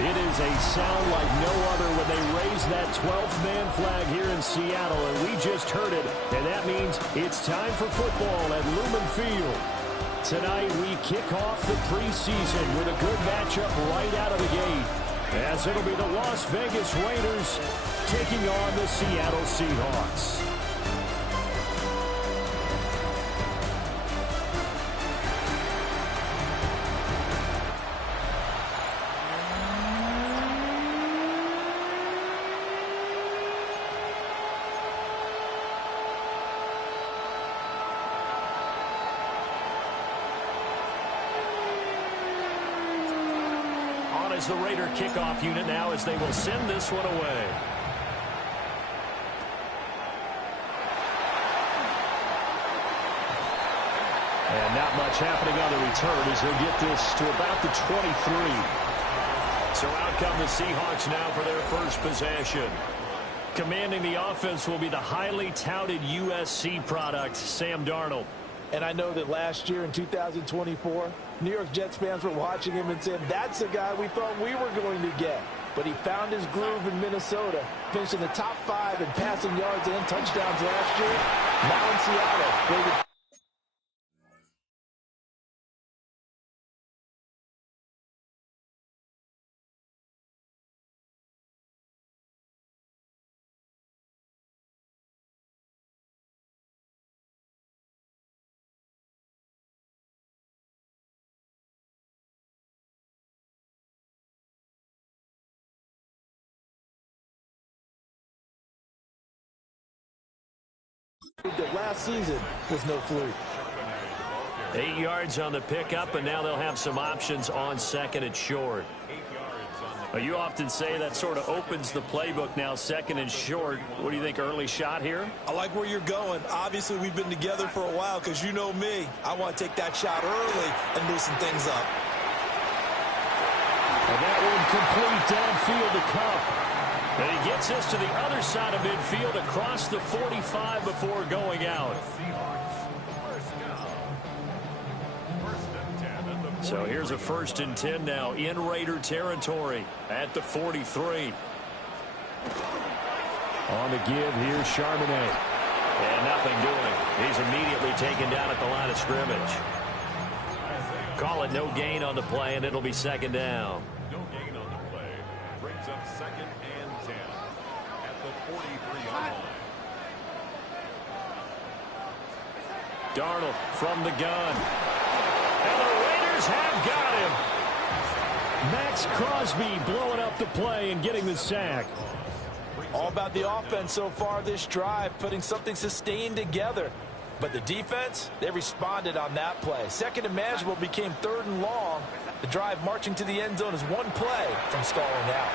It is a sound like no other when they raise that 12th man flag here in Seattle, and we just heard it, and that means it's time for football at Lumen Field. Tonight we kick off the preseason with a good matchup right out of the gate, as it'll be the Las Vegas Raiders taking on the Seattle Seahawks. Is the Raider kickoff unit now as they will send this one away. And not much happening on the return as they'll get this to about the 23. So out come the Seahawks now for their first possession. Commanding the offense will be the highly touted USC product, Sam Darnold. And I know that last year in 2024, New York Jets fans were watching him and said, that's the guy we thought we were going to get. But he found his groove in Minnesota, finished in the top 5 in passing yards and touchdowns last year. Now in Seattle. That last season was no fluke. 8 yards on the pickup, and now they'll have some options on second and short. You often say that sort of opens the playbook now, second and short. What do you think, early shot here? I like where you're going. Obviously, we've been together for a while because you know me. I want to take that shot early and loosen things up. And that one complete downfield to Cup. And he gets this to the other side of midfield across the 45 before going out. So here's a 1st and 10 now in Raider territory at the 43. On the give, here's Charbonnet. And nothing doing. He's immediately taken down at the line of scrimmage. Call it no gain on the play, and it'll be 2nd down. No gain on the play. Brings up 2nd and 10 at the 43-yard line. Darnold from the gun. And the Raiders have got him. Max Crosby blowing up the play and getting the sack. All about the offense so far this drive, putting something sustained together. But the defense, they responded on that play. 2nd and manageable became 3rd and long. The drive marching to the end zone is one play from stalling out.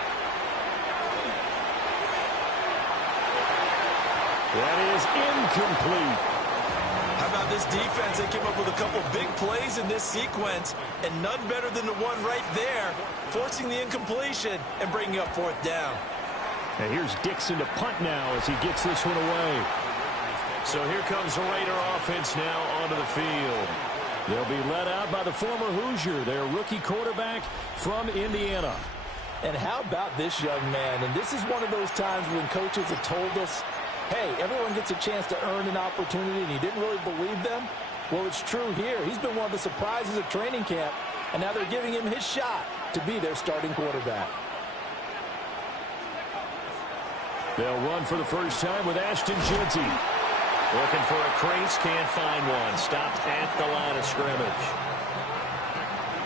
That is incomplete. How about this defense? They came up with a couple big plays in this sequence, and none better than the one right there, forcing the incompletion and bringing up 4th down. And here's Dixon to punt now as he gets this one away. So here comes the Raider offense now onto the field. They'll be led out by the former Hoosier, their rookie quarterback from Indiana. And how about this young man? And this is one of those times when coaches have told us, hey, everyone gets a chance to earn an opportunity, and he didn't really believe them. Well, it's true here. He's been one of the surprises of training camp, and now they're giving him his shot to be their starting quarterback. They'll run for the first time with Ashton Jeanty. Looking for a crease, can't find one. Stopped at the line of scrimmage.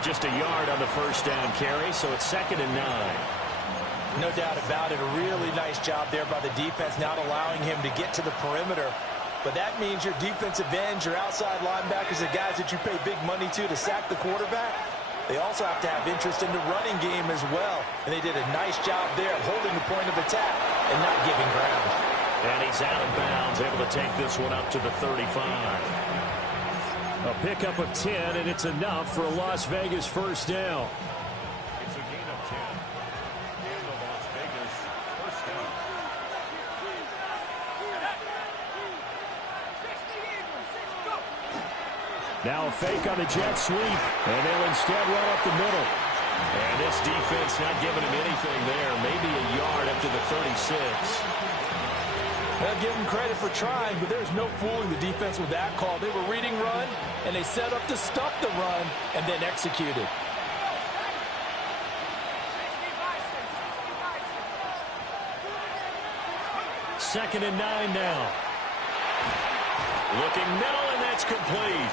Just a yard on the 1st down carry, so it's 2nd and 9. No doubt about it. A really nice job there by the defense, not allowing him to get to the perimeter. But that means your defensive ends, your outside linebackers, the guys that you pay big money to sack the quarterback, they also have to have interest in the running game as well. And they did a nice job there of holding the point of attack and not giving ground. And he's out of bounds, able to take this one up to the 35. A pickup of 10, and it's enough for a Las Vegas 1st down. It's a gain of 10. And the Las Vegas 1st down. Now a fake on the jet sweep, and they'll instead run up the middle. And this defense not giving him anything there. Maybe a yard up to the 36. Well, give them credit for trying, but there's no fooling the defense with that call. They were reading run, and they set up to stop the run, and then executed. Second and 9 now. Looking middle, and that's complete.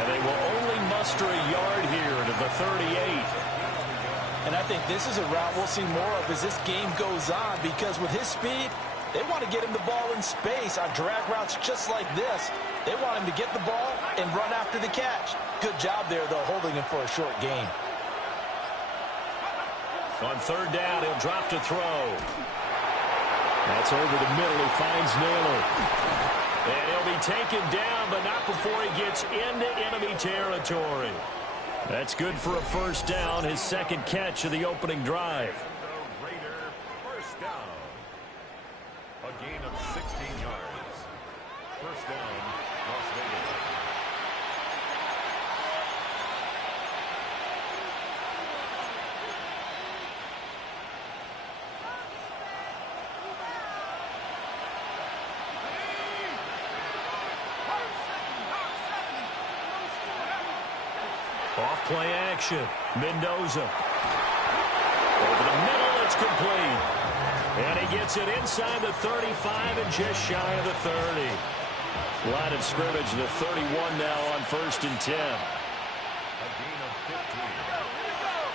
And they will only muster a yard here to the 38. And I think this is a route we'll see more of as this game goes on, because with his speed, they want to get him the ball in space on drag routes just like this. They want him to get the ball and run after the catch. Good job there, though, holding him for a short gain. On third down, he'll drop to throw. That's over the middle. He finds Naylor. And he'll be taken down, but not before he gets into enemy territory. That's good for a first down, his second catch of the opening drive. The Raider first down. A gain of 16 yards. First down, Las Vegas. Off play action. Mendoza. Over the middle, it's complete. And he gets it inside the 35 and just shy of the 30. Line of scrimmage, the 31 now on first and 10. A gain of 15.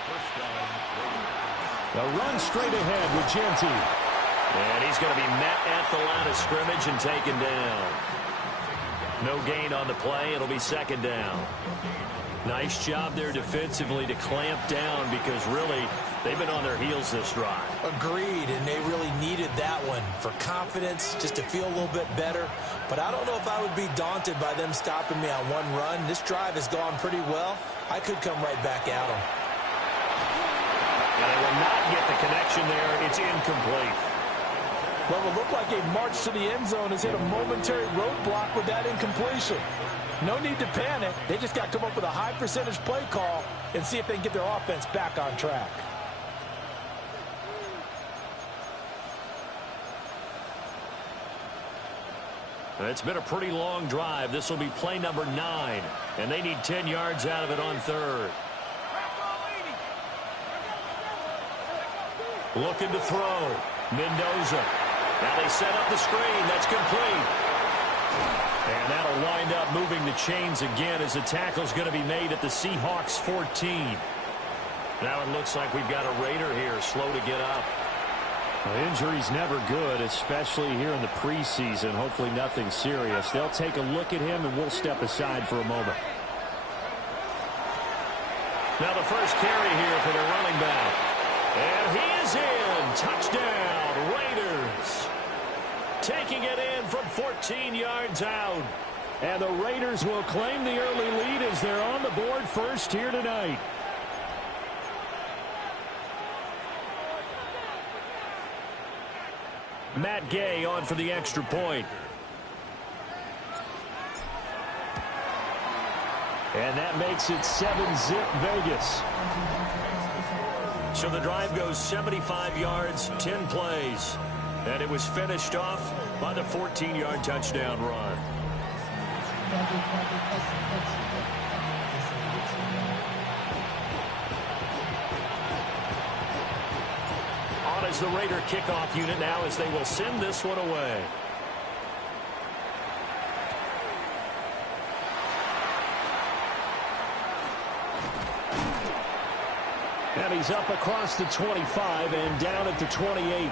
First down, Raiders. A run straight ahead with Genty. And he's going to be met at the line of scrimmage and taken down. No gain on the play. It'll be second down. Nice job there defensively to clamp down, because really they've been on their heels this drive. Agreed, and they really needed that one for confidence, just to feel a little bit better. But I don't know if I would be daunted by them stopping me on one run. This drive has gone pretty well. I could come right back at them. And they will not get the connection there. It's incomplete. Well, it will look like a march to the end zone has hit a momentary roadblock with that incompletion. No need to panic. They just got to come up with a high percentage play call and see if they can get their offense back on track. It's been a pretty long drive. This will be play number 9, and they need 10 yards out of it on third. Looking to throw. Mendoza. Now they set up the screen. That's complete. And that'll wind up moving the chains again as the tackle's going to be made at the Seahawks 14. Now it looks like we've got a Raider here, slow to get up. Well, injury's never good, especially here in the preseason. Hopefully nothing serious. They'll take a look at him, and we'll step aside for a moment. Now the first carry here for the running back. And he is in. Touchdown, Raiders. Taking it in from 14 yards out. And the Raiders will claim the early lead as they're on the board first here tonight. Matt Gay on for the extra point. And that makes it 7-zip Vegas. So the drive goes 75 yards, 10 plays. And it was finished off by the 14-yard touchdown run. On as the Raider kickoff unit now, as they will send this one away. And he's up across the 25 and down at the 28.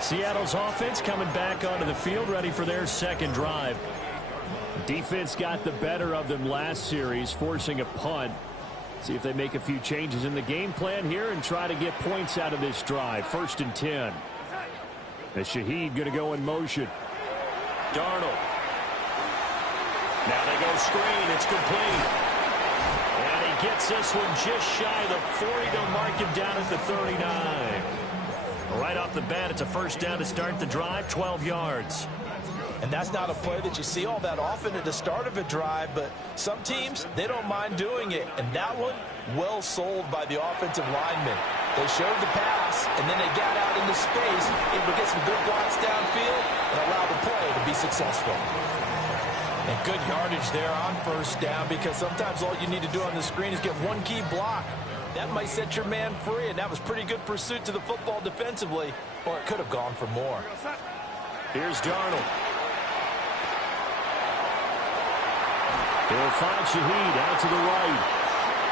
Seattle's offense coming back onto the field, ready for their second drive. Defense got the better of them last series, forcing a punt. See if they make a few changes in the game plan here and try to get points out of this drive. First and 10. As Shaheed going to go in motion. Darnold. Now they go screen. It's complete. And he gets this one just shy of the 40. They'll mark him down at the 39. Right off the bat, it's a first down to start the drive, 12 yards. And that's not a play that you see all that often at the start of a drive, but some teams, they don't mind doing it. And that one, well sold by the offensive lineman. They showed the pass, and then they got out into space, able to get some good blocks downfield, and allow the play to be successful. And good yardage there on first down, because sometimes all you need to do on the screen is get one key block. That might set your man free, and that was pretty good pursuit to the football defensively, or it could have gone for more. Here's Darnold. He'll find Shaheed out to the right.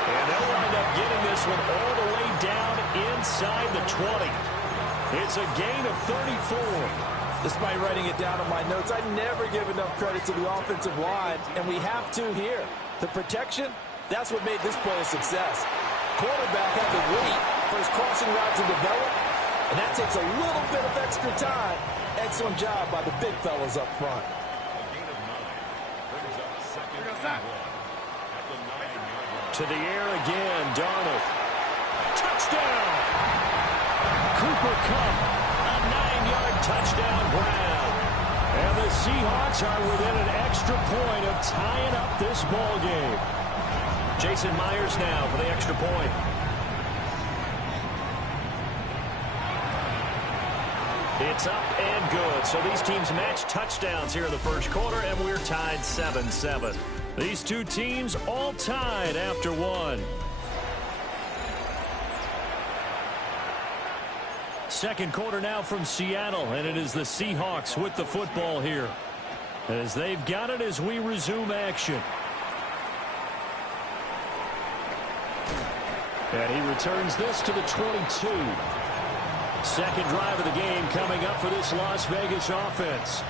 And they'll wind up getting this one all the way down inside the 20. It's a gain of 34. Despite writing it down on my notes, I never give enough credit to the offensive line, and we have to here. The protection, that's what made this play a success. Quarterback had to wait for his crossing route to develop, and that takes a little bit of extra time. Excellent job by the big fellas up front. To the air again, Darnold. Touchdown! Cooper Kupp, a 9-yard touchdown grab. And the Seahawks are within an extra point of tying up this ball game. Jason Myers now for the extra point. It's up and good. So these teams match touchdowns here in the first quarter, and we're tied 7-7. These two teams all tied after one. Second quarter now from Seattle, and it is the Seahawks with the football here, as they've got it as we resume action. And he returns this to the 22. Second drive of the game coming up for this Las Vegas offense.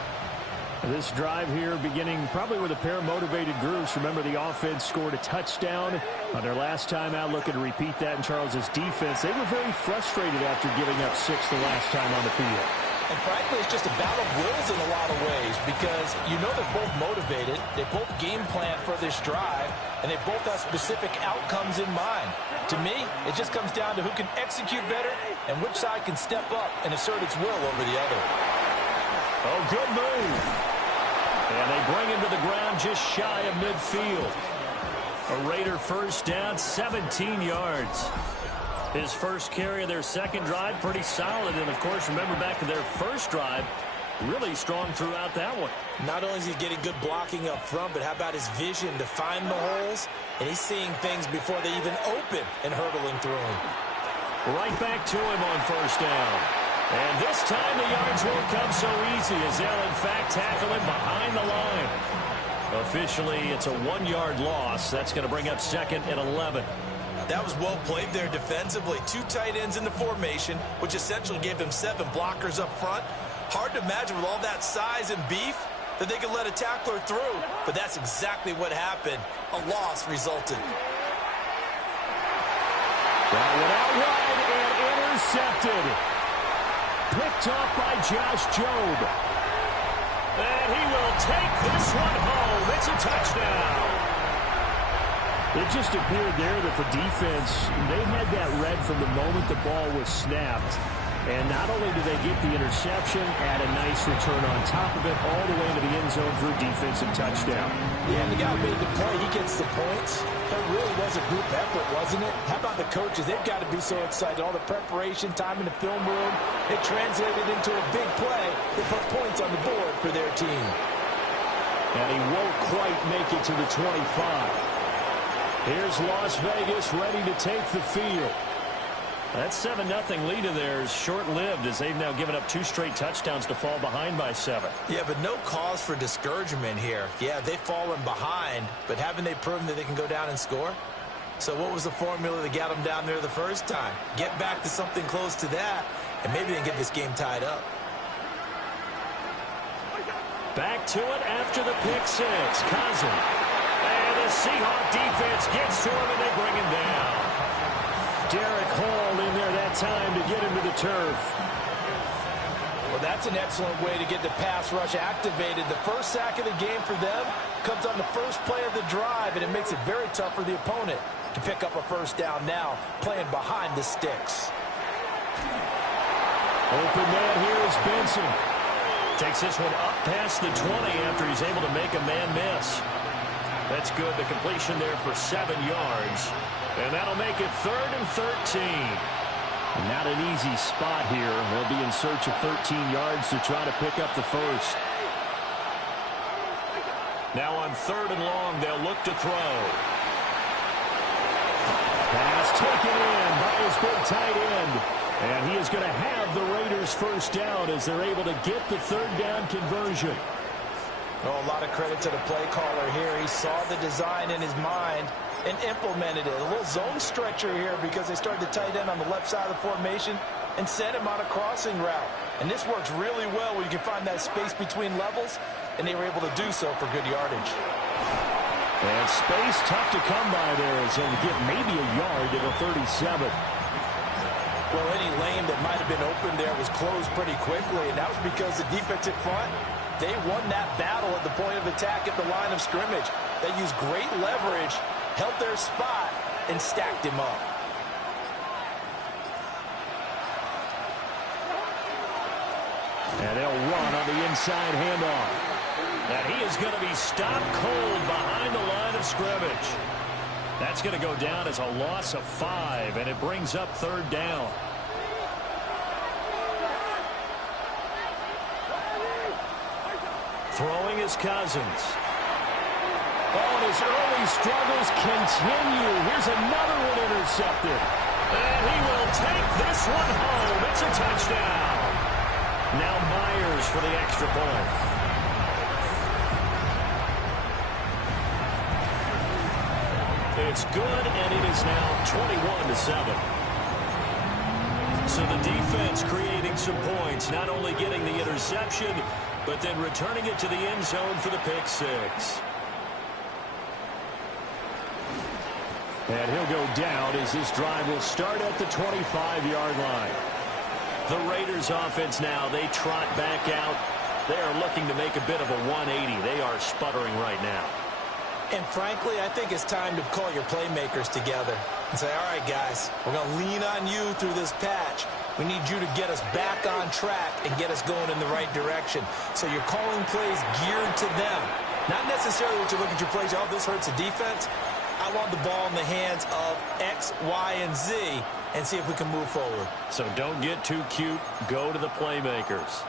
This drive here beginning probably with a pair of motivated groups. Remember, the offense scored a touchdown on their last time out, looking to repeat that in Charles's defense. They were very frustrated after giving up 6 the last time on the field. And frankly, it's just a battle of wills in a lot of ways, because you know they're both motivated, they both game plan for this drive, and they both have specific outcomes in mind. To me, it just comes down to who can execute better and which side can step up and assert its will over the other. Oh, good move. And they bring him to the ground just shy of midfield. A Raider first down, 17 yards. His first carry of their second drive, pretty solid. And, of course, remember back to their first drive, really strong throughout that one. Not only is he getting good blocking up front, but how about his vision to find the holes? And he's seeing things before they even open and hurtling through them. Right back to him on first down. And this time the yards won't come so easy, as they'll, in fact, tackle him behind the line. Officially, it's a 1-yard loss. That's going to bring up second and 11. That was well played there defensively. 2 tight ends in the formation, which essentially gave them 7 blockers up front. Hard to imagine with all that size and beef that they could let a tackler through, but that's exactly what happened. A loss resulted. That one out wide and intercepted. Picked off by Josh Jobe. And he will take this one home. It's a touchdown. It just appeared there that the defense, they had that read from the moment the ball was snapped. And not only did they get the interception, add a nice return on top of it, all the way into the end zone for a defensive touchdown. Yeah, and the guy who made the play, he gets the points. That really was a group effort, wasn't it? How about the coaches? They've got to be so excited. All the preparation, time in the film room, it translated into a big play that put points on the board for their team. And he won't quite make it to the 25. Here's Las Vegas ready to take the field. That 7-0 lead of theirs short-lived, as they've now given up 2 straight touchdowns to fall behind by 7. Yeah, but no cause for discouragement here. Yeah, they've fallen behind, but haven't they proven that they can go down and score? So what was the formula that got them down there the first time? Get back to something close to that, and maybe they can get this game tied up. Back to it after the pick 6. Cousin. And the Seahawk defense gets to him, and they bring him down. Derek Hall in there that time to get him to the turf. Well, that's an excellent way to get the pass rush activated. The first sack of the game for them comes on the first play of the drive, and it makes it very tough for the opponent to pick up a first down now, playing behind the sticks. Open man here is Benson. Takes this one up past the 20 after he's able to make a man miss. That's good. The completion there for 7 yards. And that'll make it 3rd and 13. Not an easy spot here. They'll be in search of 13 yards to try to pick up the first. Now on 3rd and long, they'll look to throw. Pass taken in by his big tight end. And he is going to have the Raiders first down as they're able to get the 3rd down conversion. Oh, a lot of credit to the play caller here. He saw the design in his mind and implemented it. A little zone stretcher here because they started the tight end on the left side of the formation and sent him on a crossing route. And this works really well where you can find that space between levels, and they were able to do so for good yardage. And space tough to come by there as he'll get maybe a yard to the 37. Well, any lane that might have been open there was closed pretty quickly, and that was because the defensive front, they won that battle at the point of attack at the line of scrimmage. They used great leverage, held their spot, and stacked him up. And they'll run on the inside handoff. And he is going to be stopped cold behind the line of scrimmage. That's going to go down as a loss of 5, and it brings up 3rd down. Throwing is Cousins. Oh, and his early struggles continue. Here's another one intercepted. And he will take this one home. It's a touchdown. Now Myers for the extra point. It's good, and it is now 21-7. So the defense creating some points, not only getting the interception, but then returning it to the end zone for the pick 6. And he'll go down as this drive will start at the 25-yard line. The Raiders offense now, they trot back out. They are looking to make a bit of a 180. They are sputtering right now. And frankly, I think it's time to call your playmakers together and say, all right, guys, we're going to lean on you through this patch. We need you to get us back on track and get us going in the right direction. So you're calling plays geared to them. Not necessarily what you look at your plays, oh, this hurts the defense. I want the ball in the hands of X, Y, and Z and see if we can move forward. So don't get too cute. Go to the playmakers.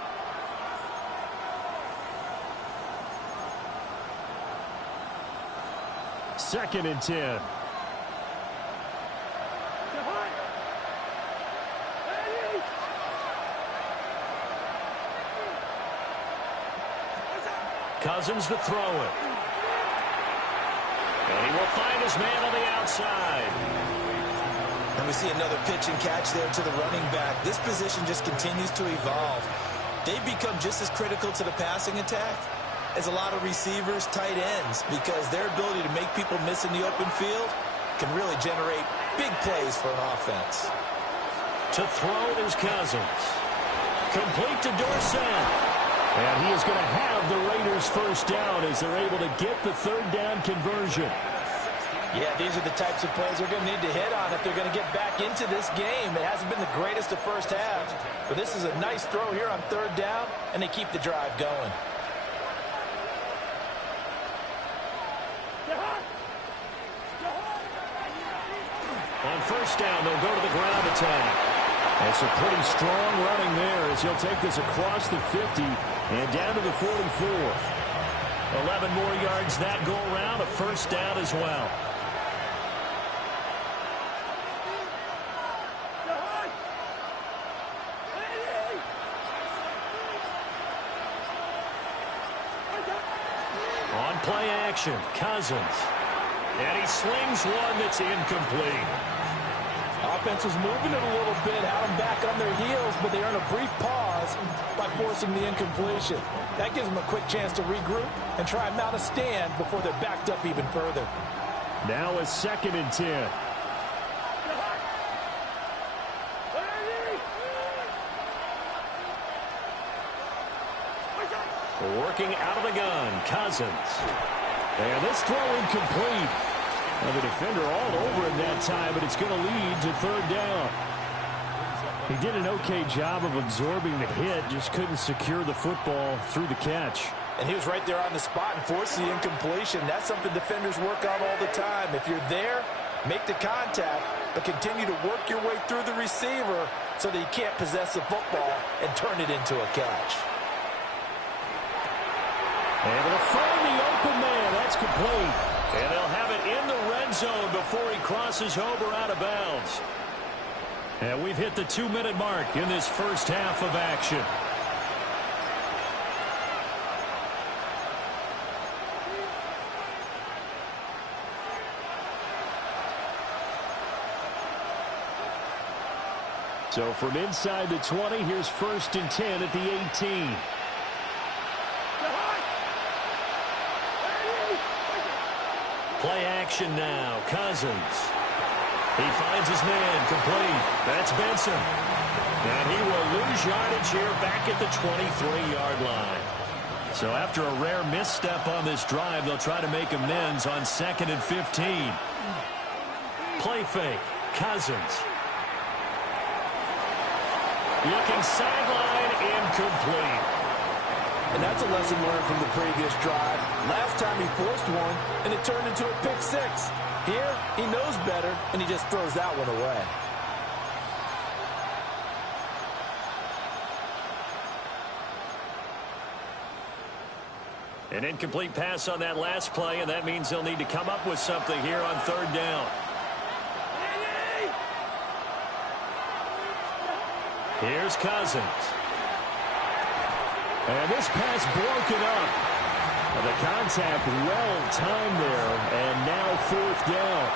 Second and 10. Cousins to throw it. And he will find his man on the outside. And we see another pitch and catch there to the running back. This position just continues to evolve. They become just as critical to the passing attack as a lot of receivers, tight ends, because their ability to make people miss in the open field can really generate big plays for an offense. To throw is Cousins. Complete to Dorsett. And he is going to have the Raiders first down as they're able to get the 3rd down conversion. Yeah, these are the types of plays they're going to need to hit on if they're going to get back into this game. It hasn't been the greatest of first halves, but this is a nice throw here on 3rd down, and they keep the drive going. On first down, they'll go to the ground attack. It's a pretty strong running there as he'll take this across the 50 and down to the 44. 11 more yards that go around, a first down as well. On play action, Cousins. And he slings one that's incomplete. Offense was moving it a little bit, had them back on their heels, but they earn a brief pause by forcing the incompletion. That gives them a quick chance to regroup and try and mount a stand before they're backed up even further. Now a 2nd and 10. Working out of the gun, Cousins. And this throw incomplete. And the defender all over him that time, but it's going to lead to 3rd down. He did an okay job of absorbing the hit, just couldn't secure the football through the catch. And he was right there on the spot and forced the incompletion. That's something defenders work on all the time. If you're there, make the contact, but continue to work your way through the receiver so that you can't possess the football and turn it into a catch. Able to find the open man. That's complete. And they'll have it in the red zone before he crosses over out of bounds. And we've hit the 2-minute mark in this first half of action. So from inside the 20, here's 1st and 10 at the 18. Play action now. Cousins. He finds his man. Complete. That's Benson. And he will lose yardage here back at the 23-yard line. So after a rare misstep on this drive, they'll try to make amends on 2nd and 15. Play fake. Cousins. Looking sideline, incomplete. And that's a lesson learned from the previous drive. Last time he forced one, and it turned into a pick six. Here, he knows better, and he just throws that one away. An incomplete pass on that last play, and that means they'll need to come up with something here on 3rd down. Here's Cousins. And this pass broken up. The contact well timed there, and now 4th down.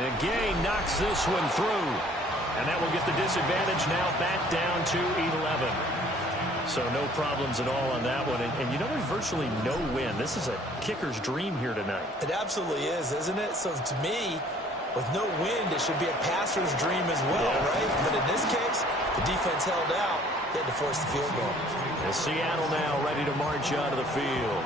And Gay knocks this one through. And that will get the disadvantage now back down to 11. So no problems at all on that one. And you know, there's virtually no win. This is a kicker's dream here tonight. It absolutely is, isn't it? So to me, with no wind, it should be a passer's dream as well, right? But in this case, the defense held out. They had to force the field goal. And Seattle now ready to march out of the field.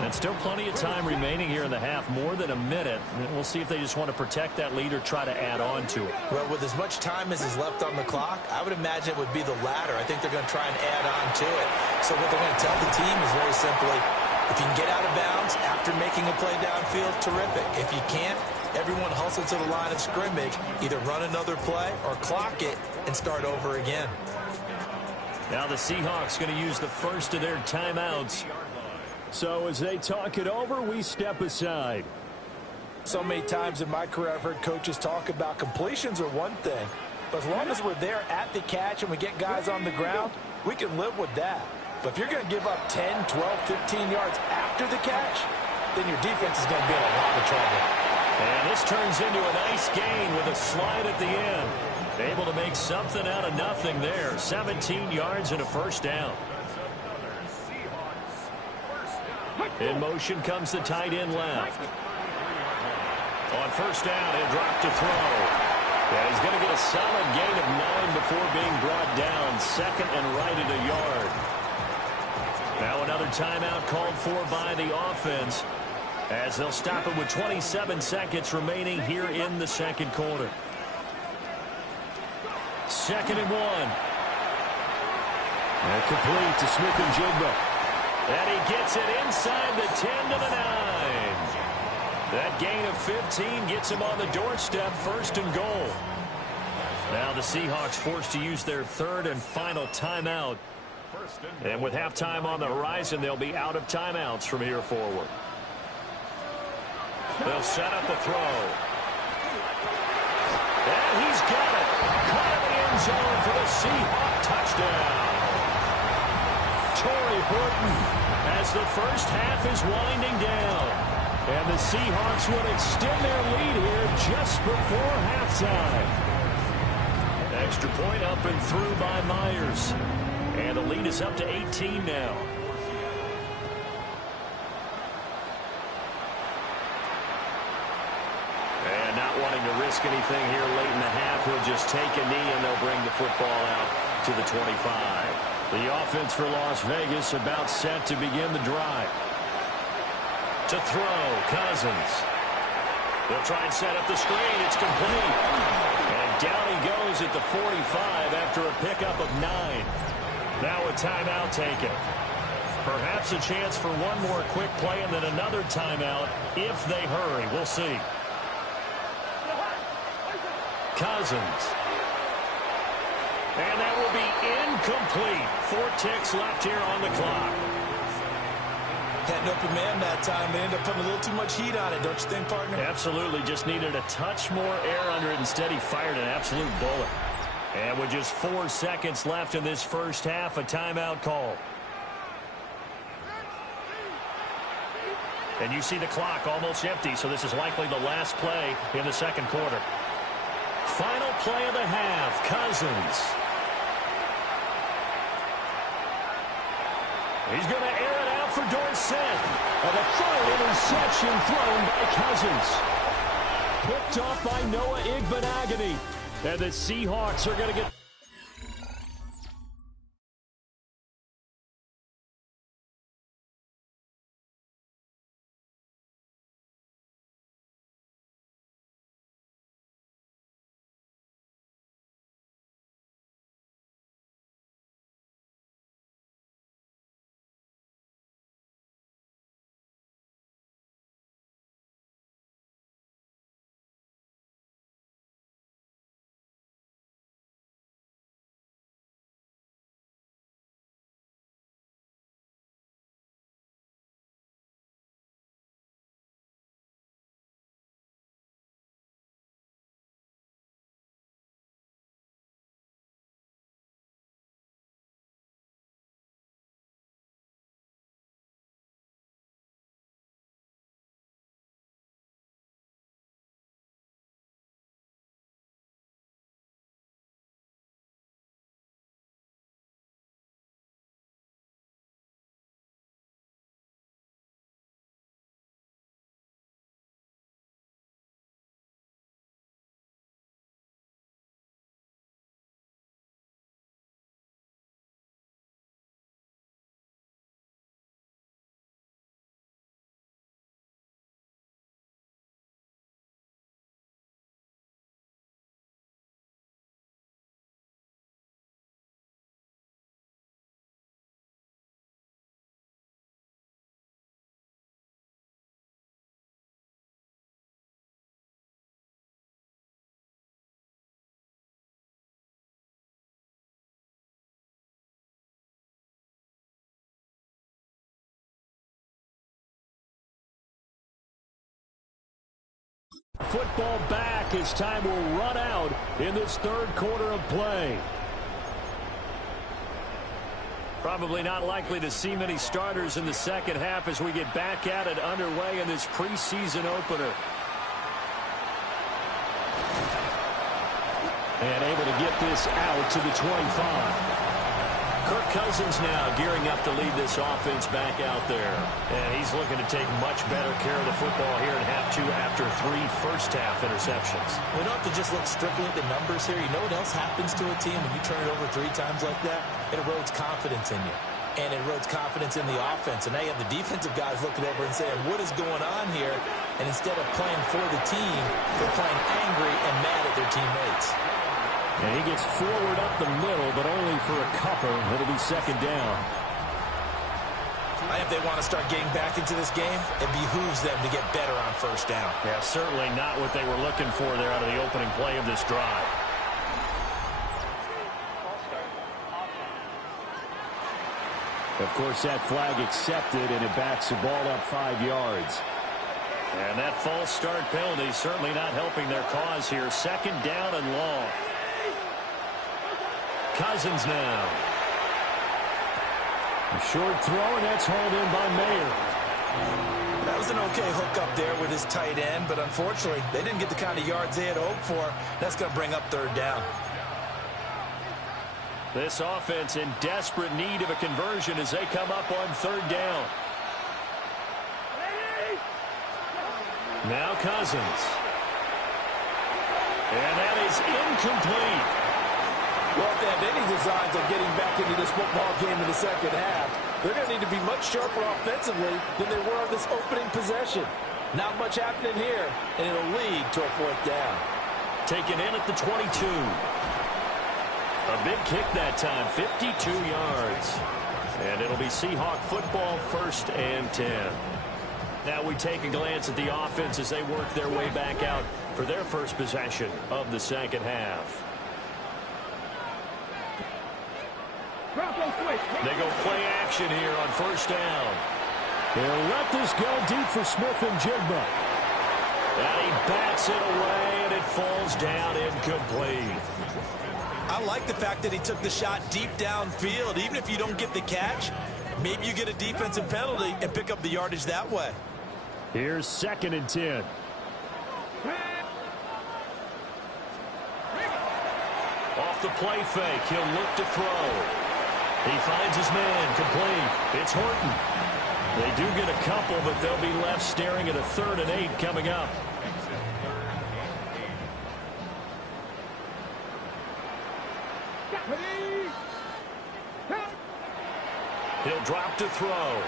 And still plenty of time remaining here in the half, more than a minute. We'll see if they just want to protect that lead or try to add on to it. Well, with as much time as is left on the clock, I would imagine it would be the latter. I think they're going to try and add on to it. So what they're going to tell the team is very simply, if you can get out of bounds after making a play downfield, terrific. If you can't, everyone hustle to the line of scrimmage, either run another play or clock it and start over again. Now the Seahawks going to use the first of their timeouts. So as they talk it over, we step aside. So many times in my career, I've heard coaches talk about completions are one thing. But as long as we're there at the catch and we get guys on the ground, we can live with that. But if you're going to give up 10, 12, 15 yards after the catch, then your defense is going to be in a lot of trouble. And this turns into a nice gain with a slide at the end. Able to make something out of nothing there. 17 yards and a 1st down. In motion comes the tight end left. On 1st down, he'll drop to throw. And he's going to get a solid gain of 9 before being brought down. 2nd and right at a yard. Now another timeout called for by the offense, as they'll stop it with 27 seconds remaining here in the 2nd quarter. 2nd and 1. And complete to Smith-Njigba. And he gets it inside the 10 to the 9. That gain of 15 gets him on the doorstep, 1st and goal. Now the Seahawks forced to use their 3rd and final timeout. And with halftime on the horizon, they'll be out of timeouts from here forward. They'll set up a throw. And he's got it. Caught in the end zone for the Seahawk touchdown. Torrey Horton as the first half is winding down. And the Seahawks will extend their lead here just before halftime. Extra point up and through by Myers. And the lead is up to 18 now. And not wanting to risk anything here late in the half, he'll just take a knee and they'll bring the football out to the 25. The offense for Las Vegas about set to begin the drive. To throw, Cousins. They'll try and set up the screen. It's complete. And down he goes at the 45 after a pickup of 9. Now a timeout taken. Perhaps a chance for one more quick play and then another timeout if they hurry. We'll see. Cousins. And that will be incomplete. 4 ticks left here on the clock. Had an open man that time. They ended up putting a little too much heat on it, don't you think, partner? Absolutely. Just needed a touch more air under it. Instead, he fired an absolute bullet. And with just 4 seconds left in this first half, a timeout call. And you see the clock almost empty, so this is likely the last play in the second quarter. Final play of the half, Cousins. He's going to air it out for Dorsett. And a third interception thrown by Cousins. Picked off by Noah Igbenogany. And the Seahawks are going to get... Football back as time will run out in this third quarter of play. Probably not likely to see many starters in the second half as we get back at it underway in this preseason opener. And able to get this out to the 25. Kirk Cousins now gearing up to lead this offense back out there. And he's looking to take much better care of the football here in half 2 after 3 first-half interceptions. We don't have to just look strictly at the numbers here. You know what else happens to a team when you turn it over 3 times like that? It erodes confidence in you. And it erodes confidence in the offense. And now you have the defensive guys looking over and saying, what is going on here? And instead of playing for the team, they're playing angry and mad at their teammates. And he gets forward up the middle, but only for a couple. It'll be second down. If they want to start getting back into this game, it behooves them to get better on first down. Yeah, certainly not what they were looking for there out of the opening play of this drive. Of course, that flag accepted, and it backs the ball up 5 yards. And that false start penalty certainly not helping their cause here. Second down and long. Cousins now. A short throw, and that's hauled in by Mayer. That was an okay hook up there with his tight end, but unfortunately, they didn't get the kind of yards they had hoped for. That's going to bring up third down. This offense in desperate need of a conversion as they come up on third down. Now Cousins. And that is incomplete. Well, if they have any designs of getting back into this football game in the second half, They're going to need to be much sharper offensively than they were on this opening possession. Not much happening here, and it'll lead to a 4th down. Taken in at the 22. A big kick that time, 52 yards. And it'll be Seahawk football, 1st and 10. Now we take a glance at the offense as they work their way back out for their first possession of the second half. They go play action here on 1st down. They'll let this go deep for Smith and Jigba. And he bats it away, and it falls down incomplete. I like the fact that he took the shot deep downfield. Even if you don't get the catch, maybe you get a defensive penalty and pick up the yardage that way. Here's 2nd and 10. Off the play fake, he'll look to throw. He finds his man, complete. It's Horton. They do get a couple, but they'll be left staring at a 3rd and 8 coming up. He'll drop to throw.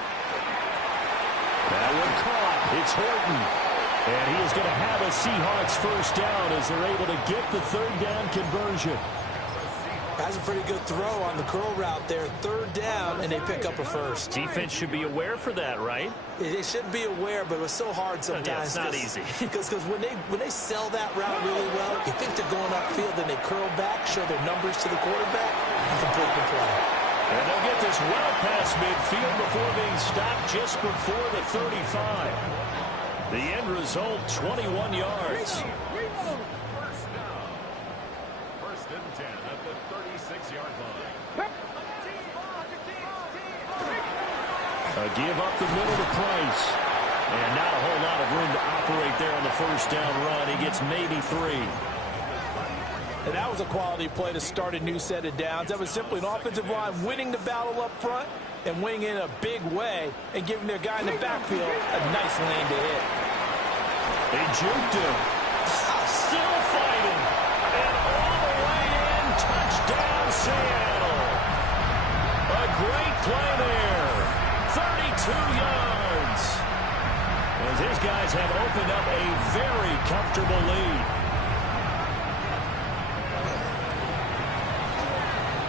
That one caught. It's Horton. And he is going to have a Seahawks 1st down as they're able to get the 3rd down conversion. That's a pretty good throw on the curl route there. 3rd down, and they pick up a 1st. Defense should be aware for that, right? They should be aware, but it was so hard sometimes. Yeah, it's not easy. Because when they sell that route really well, you think they're going upfield, and they curl back, show their numbers to the quarterback, and complete the play. And they'll get this well past midfield before being stopped just before the 35. The end result, 21 yards. 1st and 10 at the 36-yard line. A give up the middle to Price. And not a whole lot of room to operate there on the 1st down run. He gets maybe 3. And that was a quality play to start a new set of downs. That was simply an offensive line winning the battle up front and winning in a big way and giving their guy in the backfield a nice lane to hit. They juked him. Still fighting. And all the way in. Touchdown, Seattle. A great play there. 32 yards. As his guys have opened up a very comfortable lead.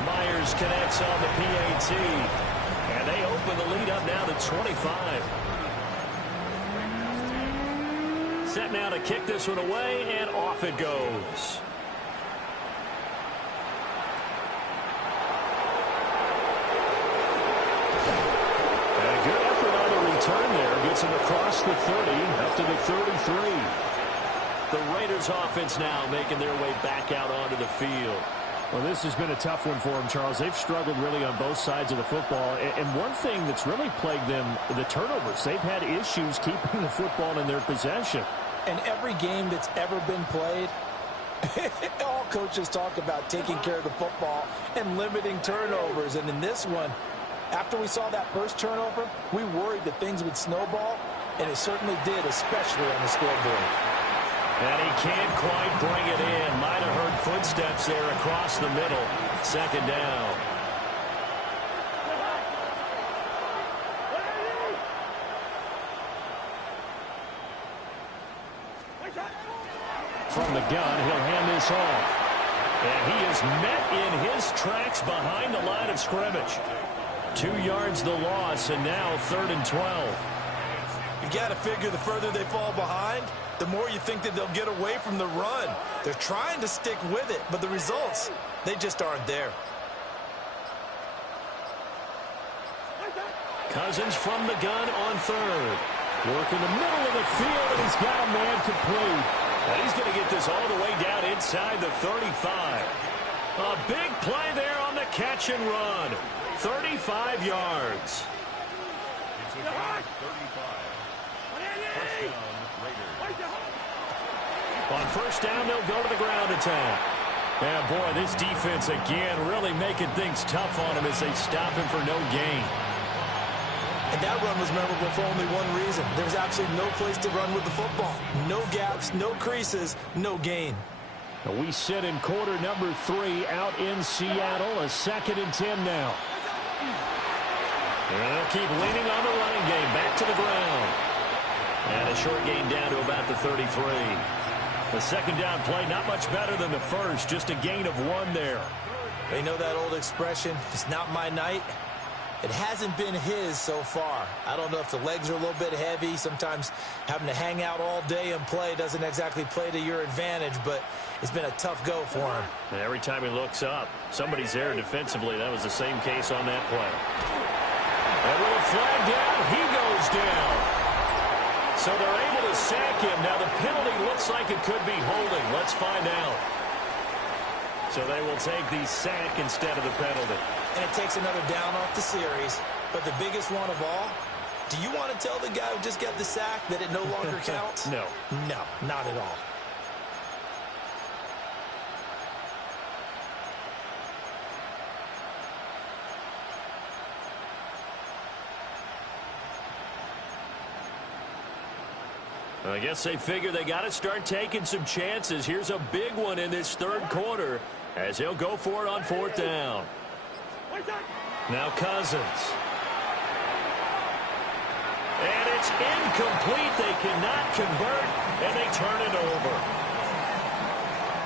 Myers connects on the PAT. And they open the lead up now to 25. Set now to kick this one away, and off it goes. A good effort on the return there. Gets him across the 30, up to the 33. The Raiders offense now making their way back out onto the field. Well, this has been a tough one for them, Charles. They've struggled really on both sides of the football. And one thing that's really plagued them, the turnovers. They've had issues keeping the football in their possession. And every game that's ever been played, all coaches talk about taking care of the football and limiting turnovers. And in this one, after we saw that first turnover, we worried that things would snowball, and it certainly did, especially on the scoreboard. And he can't quite bring it in. Might have heard footsteps there across the middle. 2nd down. From the gun, he'll hand this off. And he is met in his tracks behind the line of scrimmage. 2 yards the loss, and now 3rd and 12. You got to figure the further they fall behind, the more you think that they'll get away from the run. They're trying to stick with it, but the results, they just aren't there. Cousins from the gun on 3rd. Work in the middle of the field, and he's got a man complete. And he's going to get this all the way down inside the 35. A big play there on the catch and run. 35 yards. It's a gain of 35. 1st down, Raiders. On 1st down, they'll go to the ground attack. Yeah, boy, this defense again really making things tough on him as they stop him for no gain. And that run was memorable for only one reason. There was absolutely no place to run with the football. No gaps, no creases, no gain. We sit in quarter number 3 out in Seattle. A 2nd and 10 now. And they'll keep leaning on the running game. Back to the ground. And a short gain down to about the 33. The second down play, not much better than the first. Just a gain of 1 there. They know that old expression, it's not my night. It hasn't been his so far. I don't know if the legs are a little bit heavy. Sometimes having to hang out all day and play doesn't exactly play to your advantage, but it's been a tough go for him. And every time he looks up, somebody's there defensively. That was the same case on that play. And with a flag down, he goes down. So they're able to sack him. Now the penalty looks like it could be holding. Let's find out. So they will take the sack instead of the penalty. And it takes another down off the series. But the biggest one of all, do you want to tell the guy who just got the sack that it no longer counts? No. No, not at all. I guess they figure they got to start taking some chances. Here's a big one in this third quarter as he'll go for it on 4th down. Now Cousins. And it's incomplete. They cannot convert, and they turn it over.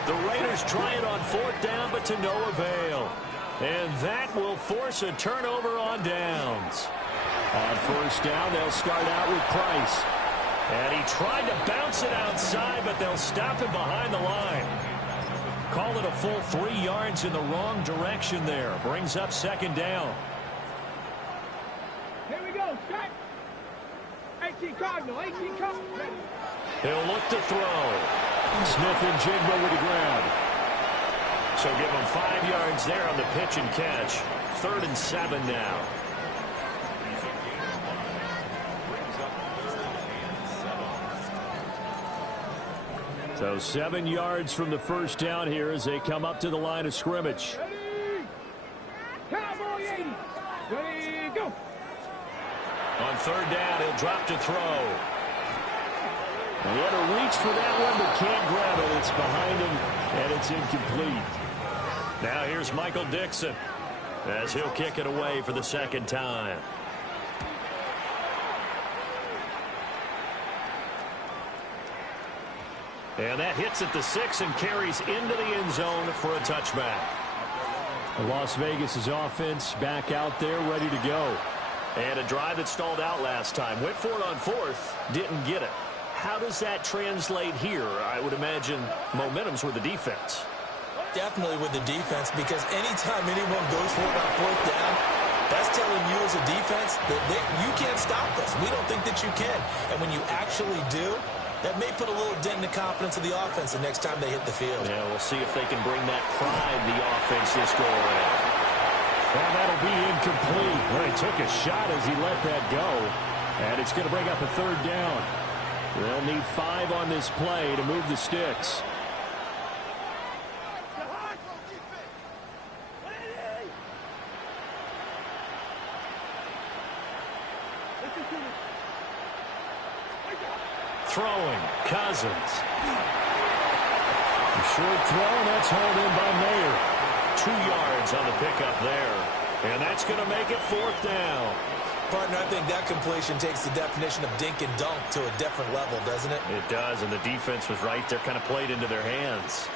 The Raiders try it on 4th down, but to no avail. And that will force a turnover on downs. On 1st down, they'll start out with Price. And he tried to bounce it outside, but they'll stop him behind the line. Call it a full 3 yards in the wrong direction there. Brings up 2nd down. Here we go. Strike. 18 Cardinal. 18 Cardinal. He'll look to throw. Smith and Jigba with the grab. So give him 5 yards there on the pitch and catch. 3rd and 7 now. So 7 yards from the 1st down here as they come up to the line of scrimmage. Ready. Cowboy 80. Ready, go. On 3rd down, he'll drop to throw. And he had to reach for that one, but can't grab it. It's behind him, and it's incomplete. Now here's Michael Dixon as he'll kick it away for the 2nd time. And that hits at the 6 and carries into the end zone for a touchback. Las Vegas' offense back out there ready to go. And a drive that stalled out last time. Went for it on 4th, didn't get it. How does that translate here? I would imagine momentum's with the defense. Definitely with the defense, because anytime anyone goes for it on 4th down, that's telling you as a defense that you can't stop us. We don't think that you can. And when you actually do, that may put a little dent in the confidence of the offense the next time they hit the field. Yeah, we'll see if they can bring that pride the offense this go around. Well, that'll be incomplete. Well, he took a shot as he let that go. And it's going to bring up a 3rd down. They'll need 5 on this play to move the sticks. Throwing, Cousins. A short throw, and that's hauled in by Mayer. 2 yards on the pickup there. And that's going to make it 4th down. Partner, I think that completion takes the definition of dink and dunk to a different level, doesn't it? It does, and the defense was right there, kind of played into their hands.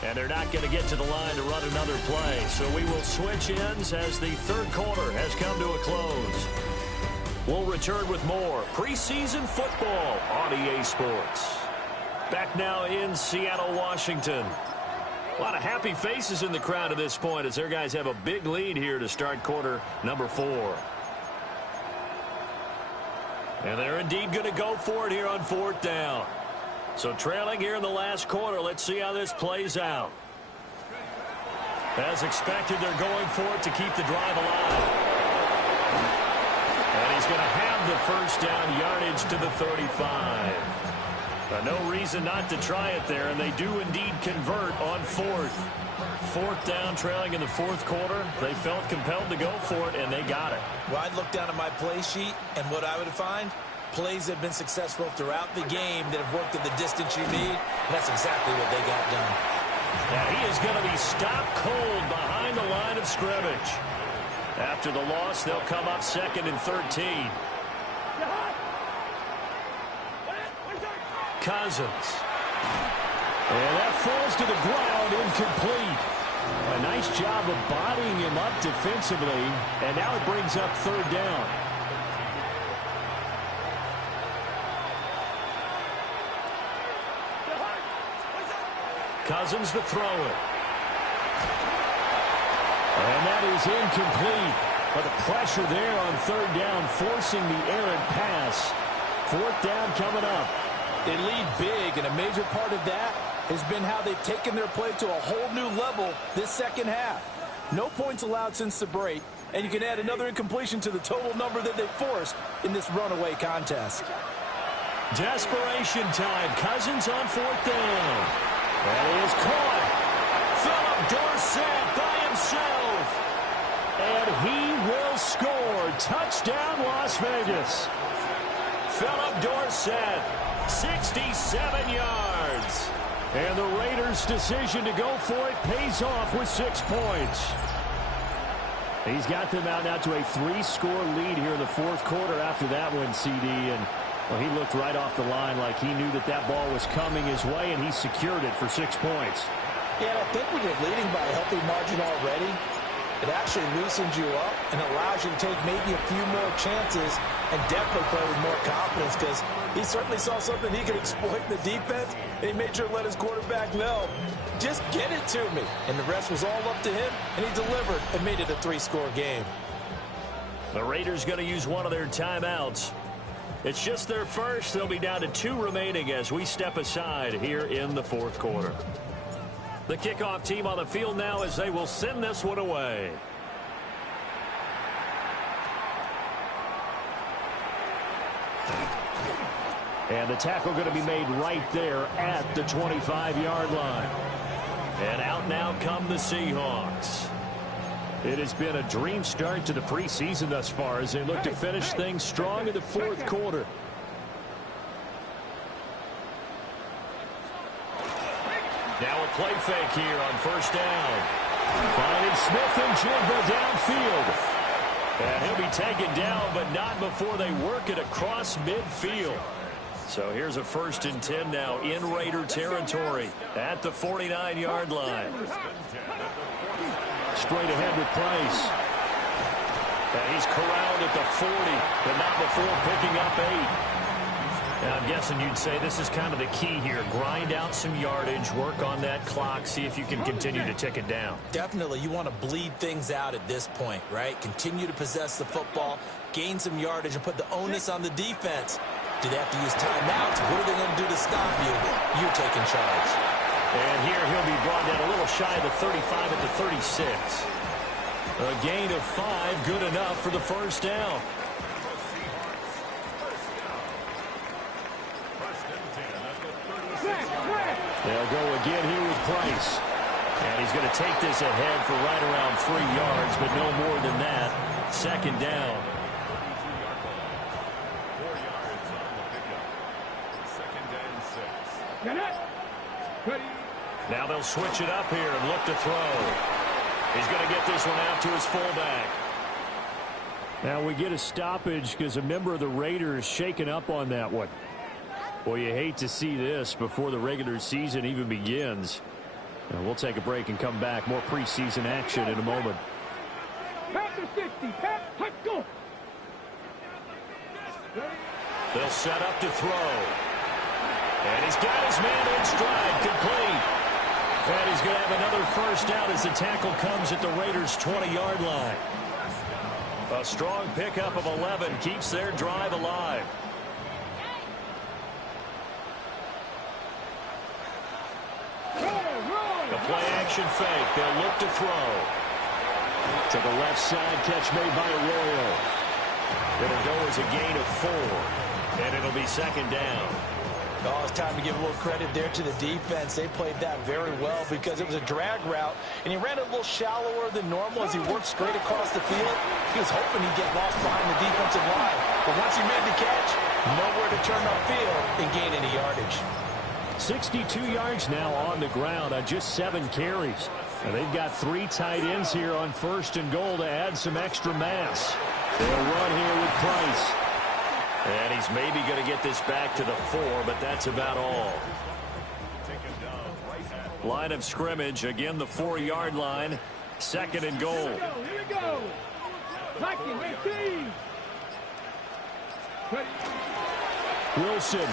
And they're not going to get to the line to run another play. So we will switch ends as the 3rd quarter has come to a close. We'll return with more preseason football on EA Sports. Back now in Seattle, Washington. A lot of happy faces in the crowd at this point as their guys have a big lead here to start quarter number 4. And they're indeed going to go for it here on 4th down. So trailing here in the last quarter, let's see how this plays out. As expected, they're going for it to keep the drive alive. And he's going to have the 1st down, yardage to the 35. No reason not to try it there, and they do indeed convert on fourth. Fourth down, trailing in the fourth quarter. They felt compelled to go for it, and they got it. Well, I'd look down at my play sheet, and what I would find, plays that have been successful throughout the game that have worked at the distance you need, and that's exactly what they got done. And he is going to be stopped cold behind the line of scrimmage. After the loss, they'll come up 2nd and 13. Cousins. And that falls to the ground, incomplete. A nice job of bodying him up defensively, and now it brings up 3rd down. Cousins to throw it. And that is incomplete. But the pressure there on 3rd down, forcing the errant pass. 4th down coming up. They lead big, and a major part of that has been how they've taken their play to a whole new level this second half. No points allowed since the break, and you can add another incompletion to the total number that they forced in this runaway contest. Desperation time. Cousins on 4th down. That is caught. Philip Dorsett by himself. And he will score. Touchdown, Las Vegas. Philip Dorsett, 67 yards. And the Raiders' decision to go for it pays off with 6 points. He's got them out now to a 3-score lead here in the fourth quarter after that one, CD. And well, he looked right off the line like he knew that that ball was coming his way, and he secured it for 6 points. Yeah, I think when you're leading by a healthy margin already, it actually loosens you up and allows you to take maybe a few more chances and definitely play with more confidence, because he certainly saw something he could exploit in the defense, and he made sure to let his quarterback know, just get it to me. And the rest was all up to him, and he delivered and made it a 3-score game. The Raiders going to use one of their timeouts. It's just their first. They'll be down to 2 remaining as we step aside here in the fourth quarter. The kickoff team on the field now as they will send this one away. And the tackle going to be made right there at the 25-yard line. And out now come the Seahawks. It has been a dream start to the preseason thus far as they look to finish things strong in the fourth quarter. Now a play fake here on 1st down. Finding Smith and Jigba downfield. And he'll be taken down, but not before they work it across midfield. So here's a 1st and 10 now in Raider territory at the 49-yard line. Straight ahead with Price. And he's corralled at the 40, but not before picking up 8. And I'm guessing you'd say this is kind of the key here. Grind out some yardage, work on that clock, see if you can continue to tick it down. Definitely, you want to bleed things out at this point, right? Continue to possess the football, gain some yardage, and put the onus on the defense. Do they have to use timeouts? What are they going to do to stop you? You're taking charge. And here he'll be brought down a little shy of the 35 at the 36. A gain of 5, good enough for the 1st down. They'll go again here with Price. And he's going to take this ahead for right around 3 yards, but no more than that. 2nd down. Now they'll switch it up here and look to throw. He's going to get this one out to his fullback. Now we get a stoppage because a member of the Raiders shaken up on that one. Well, you hate to see this before the regular season even begins. And we'll take a break and come back. More preseason action in a moment. They'll set up to throw. And he's got his man in stride, complete. And he's going to have another 1st down as the tackle comes at the Raiders' 20-yard line. A strong pickup of 11 keeps their drive alive. A play-action fake. They'll look to throw. To the left side, catch made by Arroyo. It'll go as a gain of 4. And it'll be 2nd down. Oh, it's time to give a little credit there to the defense. They played that very well because it was a drag route, and he ran it a little shallower than normal as he worked straight across the field. He was hoping he'd get lost behind the defensive line, but once he made the catch, nowhere to turn upfield and gain any yardage. 62 yards now on the ground on just 7 carries. And they've got 3 tight ends here on 1st and goal to add some extra mass. They'll run here with Price. And he's maybe going to get this back to the 4, but that's about all. Line of scrimmage, again the 4-yard line. 2nd and goal. Here we go. Wilson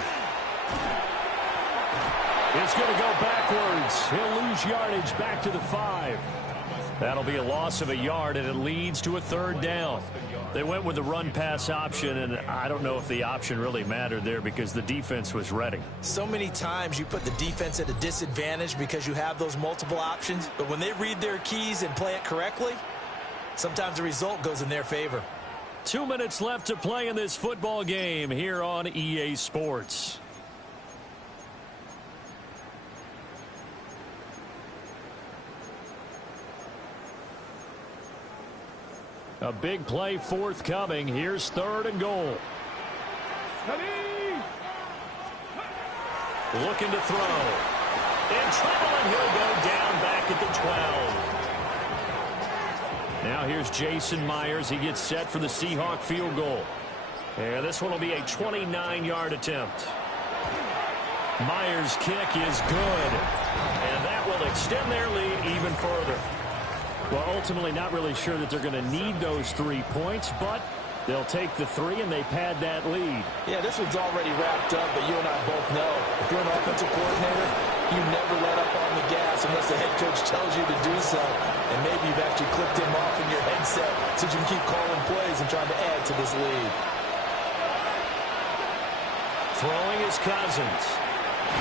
is going to go backwards. He'll lose yardage back to the 5. That'll be a loss of a yard, and it leads to a 3rd down. They went with the run-pass option, and I don't know if the option really mattered there because the defense was ready. So many times you put the defense at a disadvantage because you have those multiple options, but when they read their keys and play it correctly, sometimes the result goes in their favor. 2 minutes left to play in this football game here on EA Sports. A big play forthcoming. Here's 3rd and goal. Looking to throw. In trouble, and he'll go down back at the 12. Now here's Jason Myers. He gets set for the Seahawk field goal. And this one will be a 29-yard attempt. Myers' kick is good. And that will extend their lead even further. Well, ultimately not really sure that they're going to need those 3 points, but they'll take the 3 and they pad that lead. Yeah, this one's already wrapped up, but you and I both know if you're an offensive coordinator, you never let up on the gas unless the head coach tells you to do so. And maybe you've actually clicked him off in your headset so you can keep calling plays and trying to add to this lead. Throwing is Cousins.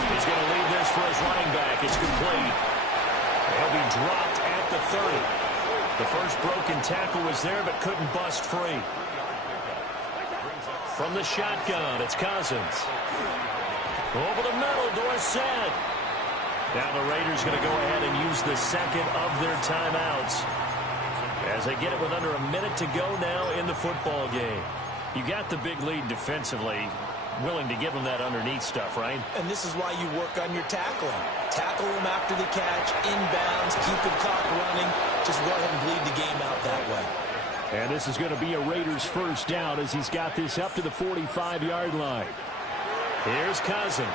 He's going to leave this for his running back. It's complete. He'll be dropped at the 30. The first broken tackle was there, but couldn't bust free. From the shotgun, it's Cousins. Over the middle, Dorsett. Now the Raiders going to go ahead and use the 2nd of their timeouts as they get it with under a minute to go now in the football game. You got the big lead defensively. Willing to give them that underneath stuff, right? And this is why you work on your tackling. Tackle them after the catch, inbounds, keep the clock running. Just go ahead and bleed the game out that way. And this is going to be a Raiders 1st down as he's got this up to the 45-yard line. Here's Cousins.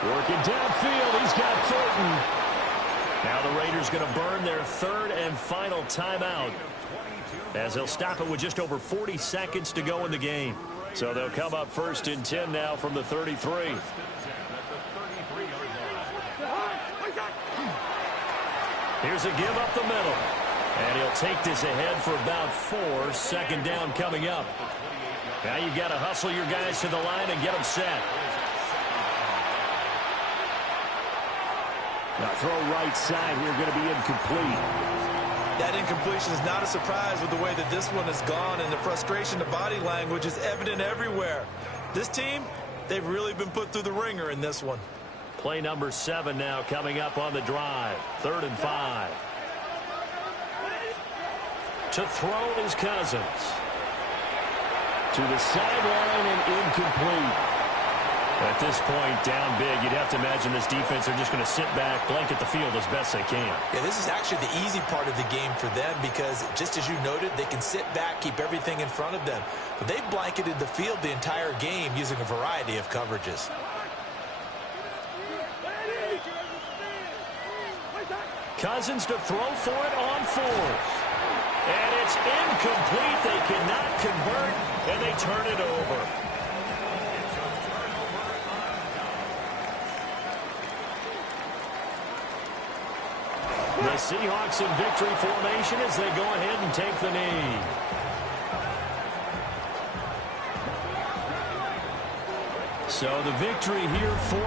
Working downfield. He's got Thornton. Now the Raiders going to burn their 3rd and final timeout as they'll stop it with just over 40 seconds to go in the game. So they'll come up 1st and 10 now from the 33. Here's a give up the middle. And he'll take this ahead for about 4. 2nd down coming up. Now you've got to hustle your guys to the line and get them set. Now throw right side here, going to be incomplete. That incompletion is not a surprise with the way that this one has gone, and the frustration, the body language is evident everywhere. This team, they've really been put through the ringer in this one. Play number 7 now coming up on the drive. 3rd and 5. To throw is Cousins. To the sideline and incomplete. At this point, down big, you'd have to imagine this defense are just going to sit back, blanket the field as best they can. Yeah, this is actually the easy part of the game for them because, just as you noted, they can sit back, keep everything in front of them. But they've blanketed the field the entire game using a variety of coverages. Cousins to throw for it on 4th. And it's incomplete. They cannot convert, and they turn it over. The Seahawks in victory formation as they go ahead and take the knee. So the victory here for